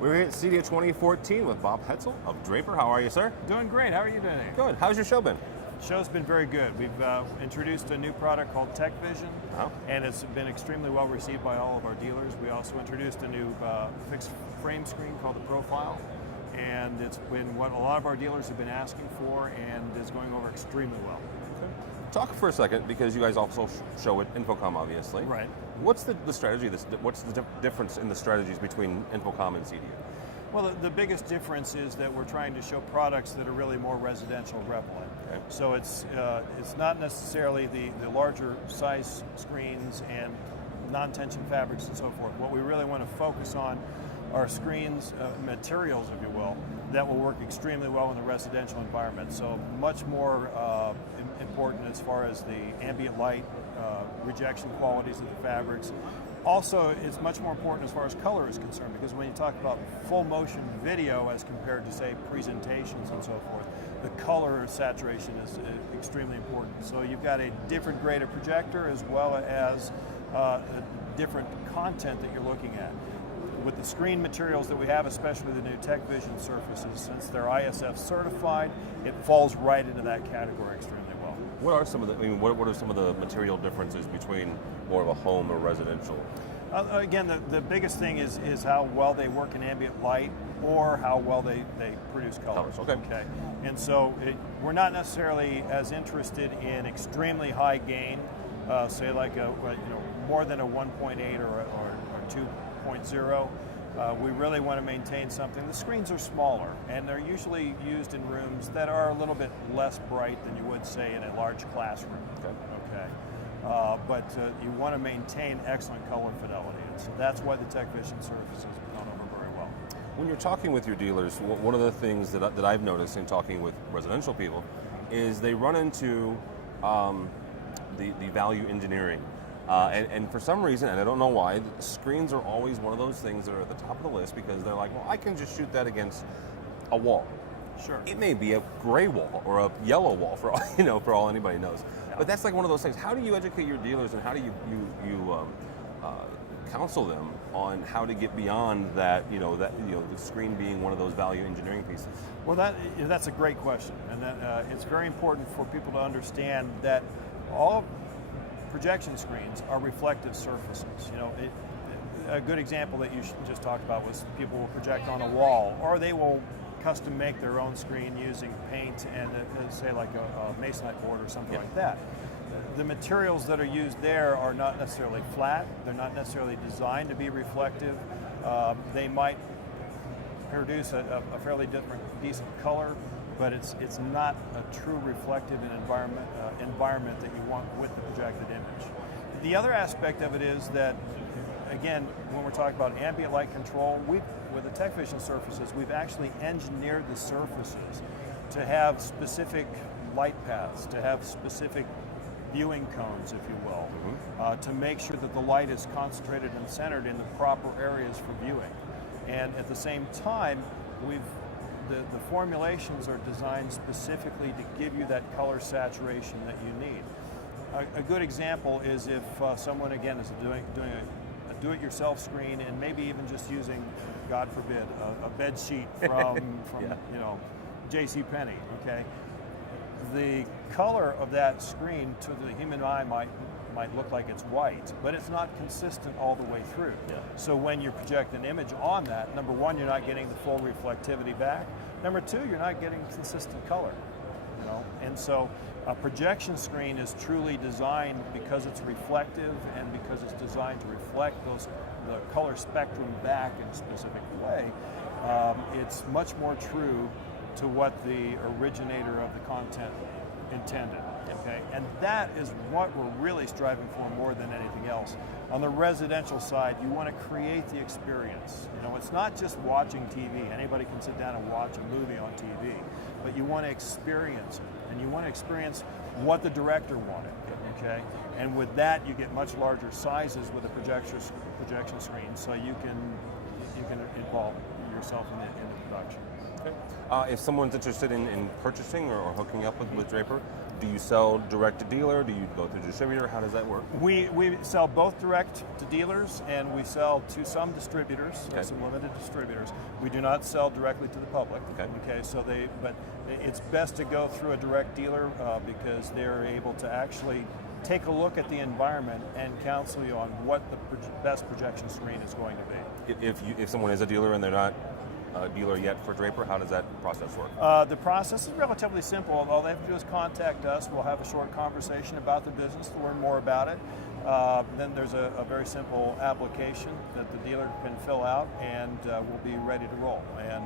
We're here at CEDIA 2014 with Bob Hetzel of Draper. How are you, sir? Doing great. How are you doing? Good. How's your show been? Show's been very good. We've introduced a new product called TechVision, and it's been extremely well received by all of our dealers. We also introduced a new fixed frame screen called the Profile, and it's been what a lot of our dealers have been asking for, and it's going over extremely well. Okay. Talk for a second, because you guys also show at Infocom, obviously. Right. What's the strategy? What's the difference in the strategies between Infocom and CEDIA? Well, the biggest difference is that we're trying to show products that are really more residential repellent. Okay. So it's not necessarily the larger size screens and non-tension fabrics and so forth. What we really want to focus on are screens, materials, if you will, that will work extremely well in the residential environment. So much more important as far as the ambient light, rejection qualities of the fabrics. Also, it's much more important as far as color is concerned, because when you talk about full motion video as compared to, say, presentations and so forth, the color saturation is extremely important. So you've got a different grade of projector as well as different content that you're looking at. With the screen materials that we have, especially the new TechVision surfaces, since they're ISF certified, it falls right into that category extremely well. What are some of the? I mean, what are some of the material differences between more of a home or residential? Again, the biggest thing is how well they work in ambient light, or how well they produce colors. Okay. And so we're not necessarily as interested in extremely high gain, say like more than a 1.8 or 2.0. We really want to maintain something. The screens are smaller, and they're usually used in rooms that are a little bit less bright than you would, say, in a large classroom. Okay. But you want to maintain excellent color fidelity, and so that's why the TechVision surface has gone over very well. When you're talking with your dealers, one of the things that I've noticed in talking with residential people is they run into the value engineering. And for some reason, and I don't know why, screens are always one of those things that are at the top of the list, because they're like, well, I can just shoot that against a wall. Sure. It may be a gray wall or a yellow wall for all, for all anybody knows. Yeah. But that's like one of those things. How do you educate your dealers, and how do you counsel them on how to get beyond that? The screen being one of those value engineering pieces. Well, that's a great question, and that it's very important for people to understand that all projection screens are reflective surfaces. A good example that you just talked about was people will project on a wall, or they will custom make their own screen using paint and say like a masonite board or something like that. The materials that are used there are not necessarily flat. They're not necessarily designed to be reflective. They might produce a fairly decent color, but it's not a true reflective environment that you want with the projected image. The other aspect of it is that, again, when we're talking about ambient light control, with the TechVision surfaces, we've actually engineered the surfaces to have specific light paths, to have specific viewing cones, if you will, to make sure that the light is concentrated and centered in the proper areas for viewing. And at the same time, the formulations are designed specifically to give you that color saturation that you need. A good example is if someone, again, is doing a do-it-yourself screen, and maybe even just using, God forbid, a bed sheet from yeah. JCPenney. Okay, the color of that screen to the human eye might look like it's white, but it's not consistent all the way through. Yeah. So when you project an image on that, number one, you're not getting the full reflectivity back. Number two, you're not getting consistent color. And so a projection screen is truly designed because it's reflective and because it's designed to reflect the color spectrum back in a specific way. It's much more true to what the originator of the content intended. Okay, and that is what we're really striving for more than anything else. On the residential side, you want to create the experience. It's not just watching TV. Anybody can sit down and watch a movie on TV, but you want to experience it, and you want to experience what the director wanted. Okay, and with that, you get much larger sizes with a projection screen, so you can involve yourself in the production. Okay. If someone's interested in purchasing or hooking up with Draper, do you sell direct to dealer? Do you go through distributor? How does that work? We sell both direct to dealers and we sell to some distributors, Okay. some limited distributors. We do not sell directly to the public. Okay. So but it's best to go through a direct dealer because they're able to actually take a look at the environment and counsel you on what the best projection screen is going to be. If someone is a dealer and they're not a dealer yet for Draper, how does that process work? The process is relatively simple. All they have to do is contact us. We'll have a short conversation about the business to learn more about it. Then there's a very simple application that the dealer can fill out, and we'll be ready to roll. And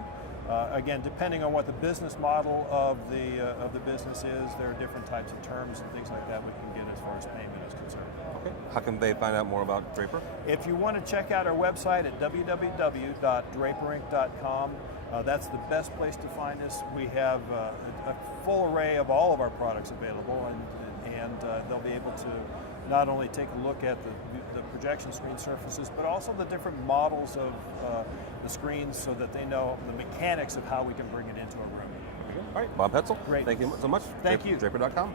again, depending on what the business model of the business is, there are different types of terms and things like that we can get as far as payment is concerned. Okay. How can they find out more about Draper? If you want to check out our website at www.draperinc.com, that's the best place to find us. We have a full array of all of our products available, and they'll be able to not only take a look at the projection screen surfaces, but also the different models of the screens so that they know the mechanics of how we can bring it into a room. All right, Bob Hetzel. Great. Thank you so much. Thank you. Draper.com.